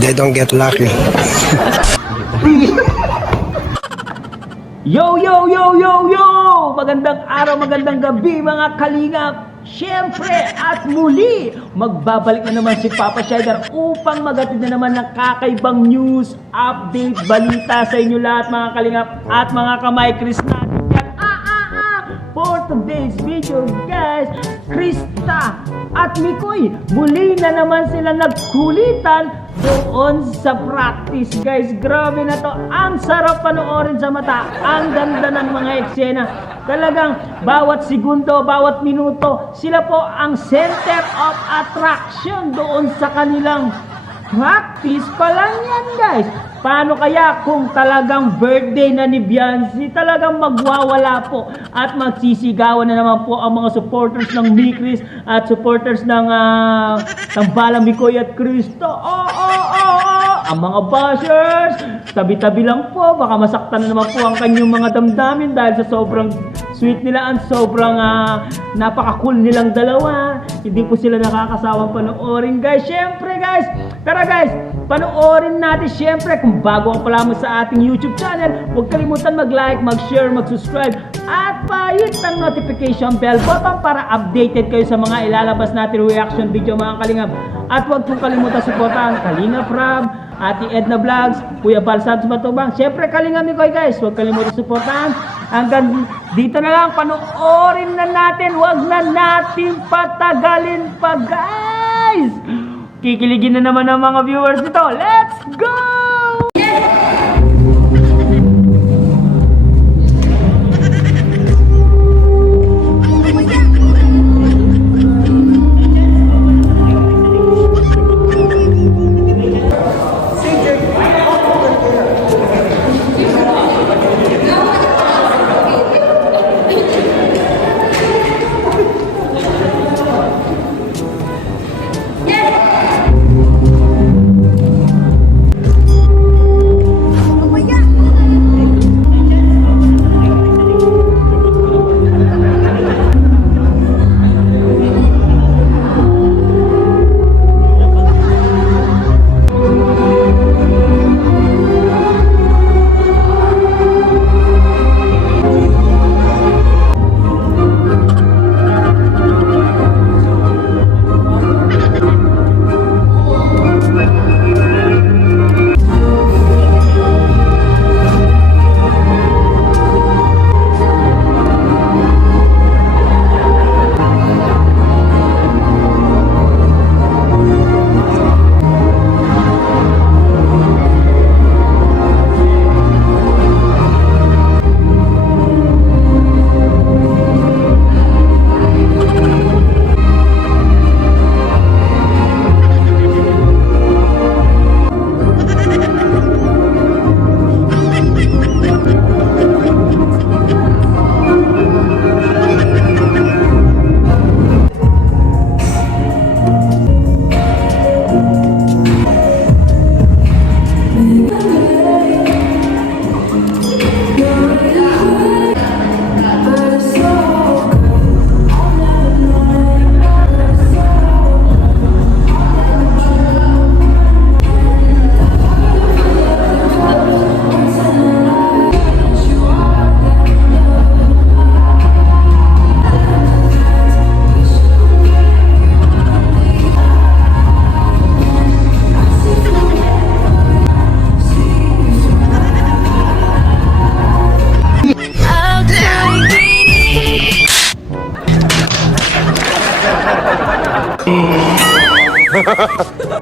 They don't get lucky. Yo, yo, yo, yo, yo! Magandang araw, magandang gabi mga kalingap! Siyempre at muli, magbabalik na naman si Papa Shader upang magatid na naman ng kakaibang news, update, balita sa inyo lahat mga kalingap at mga kamay Chris natin yan. For today's video guys, Krista at Mikoy, muli na naman sila nagkulitan doon sa practice guys. Grabe na to, ang sarap panoorin sa mata, ang ganda ng mga eksena. Talagang bawat segundo, bawat minuto, sila po ang center of attraction doon sa kanilang practice pa lang yan guys. Paano kaya kung talagang birthday na ni Beyonce, talagang magwawala po at magsisigawan na naman po ang mga supporters ng Mikris at supporters ng Tambalang Mikoy at Cristo. Ang mga bashers, tabi-tabi lang po, baka masaktan na naman po ang kanyang mga damdamin dahil sa sobrang sweet nila at sobrang napaka-cool nilang dalawa. Hindi po sila nakakasawang panoorin guys. Syempre guys, tara guys, panoorin natin syempre. Kung bago ka pa lamang sa ating YouTube channel, huwag kalimutan mag-like, mag-share, mag-subscribe at pahit ang notification bell button para updated kayo sa mga ilalabas natin reaction video mga kalingap. At huwag kong kalimutan suportahan Kalingap Rob, Ate Edna Vlogs, Kuya Bal Santos Matubang, syempre Kalingap Mikoy guys. Huwag kalimutan suportahan. Hanggang dito na lang, panoorin na natin, huwag na natin patagalin pa guys. Kikiligin na naman ang mga viewers nito. Let's go!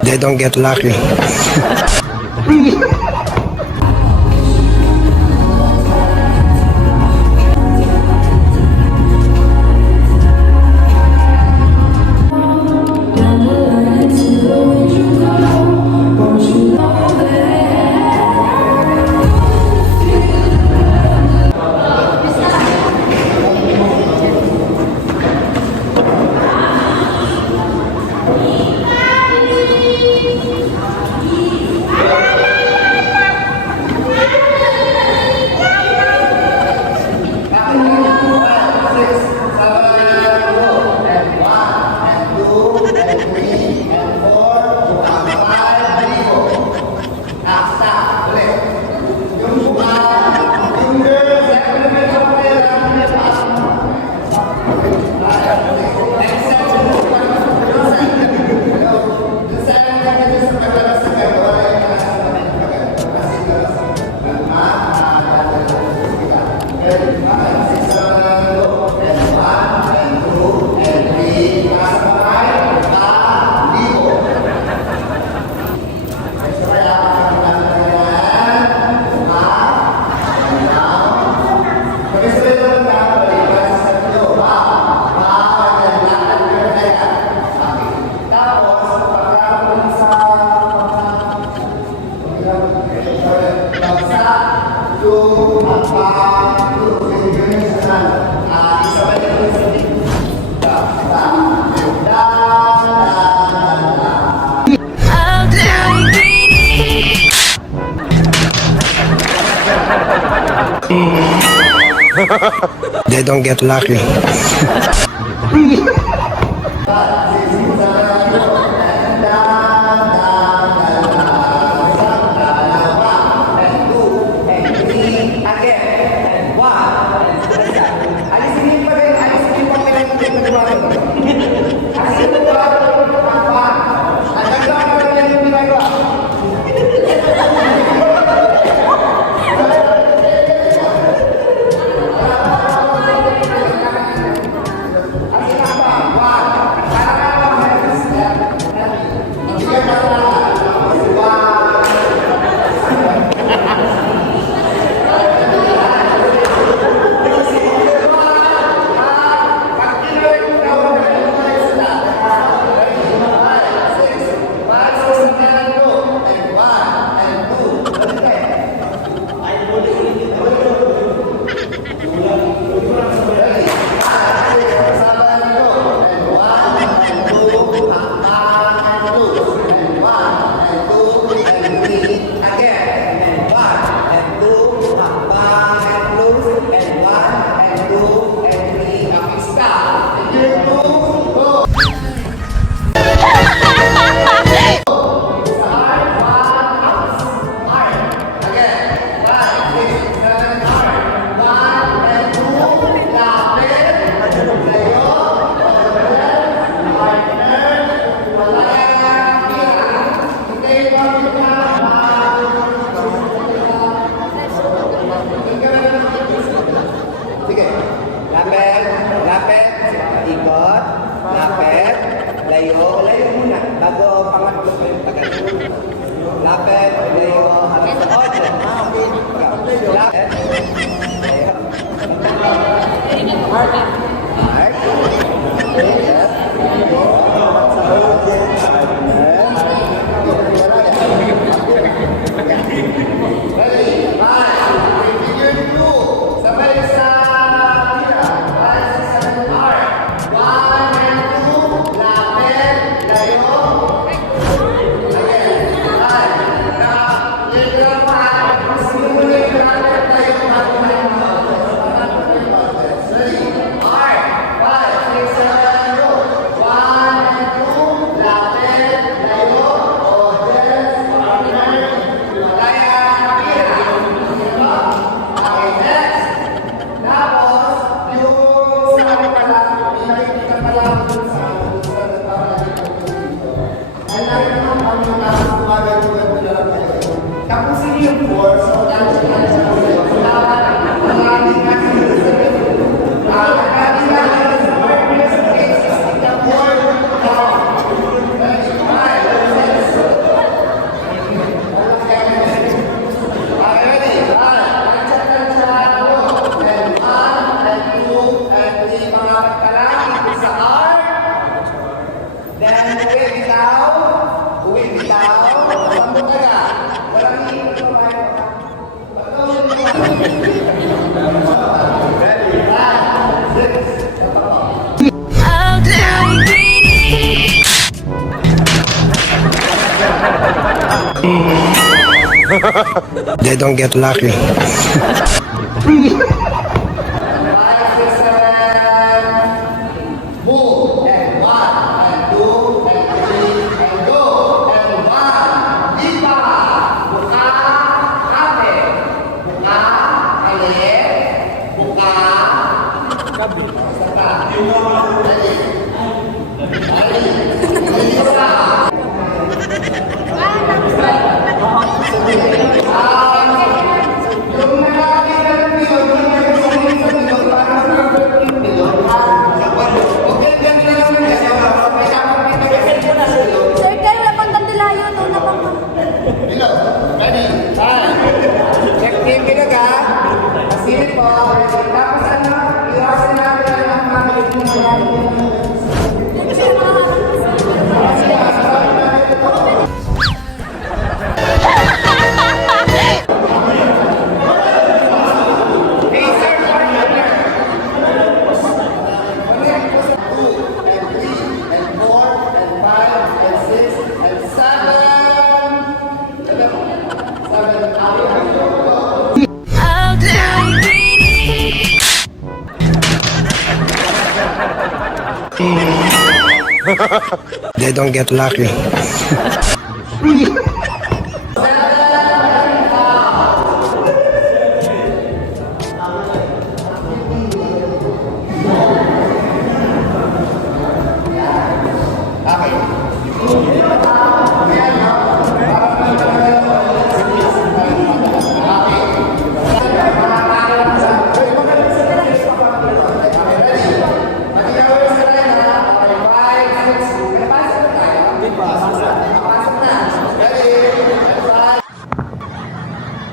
They don't get lucky. They don't get lucky. Sige. Lapit, lapit, ikot, lapit, layo, layo muna, bago pangatlo pa yung tagal. Lapit, layo, harap sa otse. Lapit, layo. Mark. Yes. Ready? Five. Figure two. Sabay sa tira. Five, six, seven, eight. One and two. Lapit. Layo. Again. Five. Little five. Simulit natin tayo bago tayo ready? Eight. Five, six, seven, go. One and two. Lapit. Layo. Audience. Kaya tira. Okay, next. Tapos, yung sabi pala, pinakikita pala dun sa ay lagi naman kami tapos gumagawin ko lang kayo. Tapos hindi yung four, so dahil sila sa kayo. Maraming kasi maraming kasi sa workplace cases, ika four, ready, five, six. Okay, ready, five. Tansya, go. And one, and two, and three. Mga pagkalaki, isa R. Then, uwi bitaw, sambot agad. Walang iikot kumain pa. Pagkawin mo. Ready, five, six. They don't get lucky. Five, six, seven. Move. And one, and two, and three, and go. And one. Lipa. Buka. Kape. Buka. Kali. Buka. Saka. Ready. Ready. Lipa. Yung malaki na ng pilot, yung nag-suming sa pilot, parang sa pilot. Okay, ganito lang yung kasi, may dapat dito kasi pilot. Sir, kayo na pang Dandilayo, no? Na pang... Pilot, ready, time. Check team pilot ha. Pasilip po, ready. Tapos ano, iwasan natin ang mga Kasi yung mga Seven. They don't get lucky.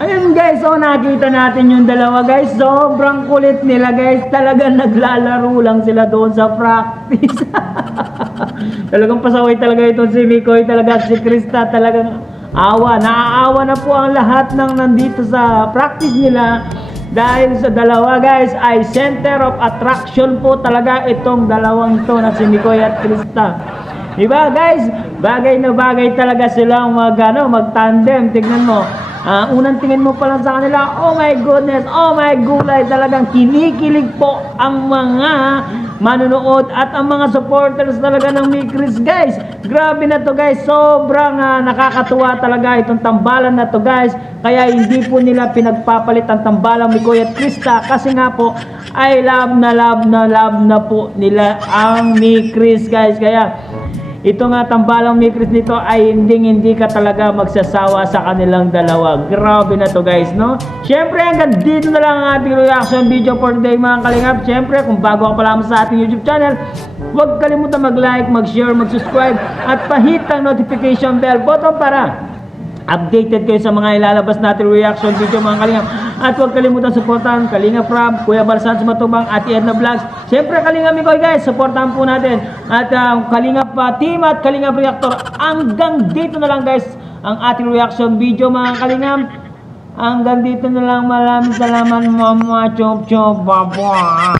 Ayun guys, nakita natin yung dalawa guys. Sobrang kulit nila guys. Talagang naglalaro lang sila doon sa practice. Talagang pasaway talaga ito si Mikoy, talaga si Krista, talagang naaawa na po ang lahat ng nandito sa practice nila. Dahil sa dalawa guys ay center of attraction po talaga itong dalawang to na si Mikoy at Krista. Diba guys? Bagay na bagay talaga silang mag-tandem. Tignan mo. Unang tingin mo pa lang sa kanila, oh my goodness, oh my gulay, talagang kinikilig po ang mga manunood at ang mga supporters talaga ng Mikris guys. Grabe na to guys, sobrang nakakatuwa talaga itong tambalan na to guys. Kaya hindi po nila pinagpapalit ang tambalang Mikoy at Krista kasi nga po ay love na po nila ang Mikris guys. Kaya ito nga tambalang Mikris nito ay hindi ka talaga magsasawa sa kanilang dalawa. Grabe na to guys, no? Syempre hanggang dito na lang ang ating reaction video for today mga kalingap. Syempre kung bago ka pa lamang sa ating YouTube channel, huwag kalimutan mag-like, mag-share, mag-subscribe at pahit ang notification bell button para updated kayo sa mga ilalabas natin reaction video mga kalingap. At huwag kalimutan supportahan Kalingap Rob, Kuya Balsan sa Matubang at Edna Vlogs. Siyempre Kalingap Mikoy guys, supportahan po natin. At Kalingap team at Kalingap Reactor. Hanggang dito na lang guys ang ating reaction video mga kalingap. Hanggang dito na lang, maraming salamat mga chop chop. Bye.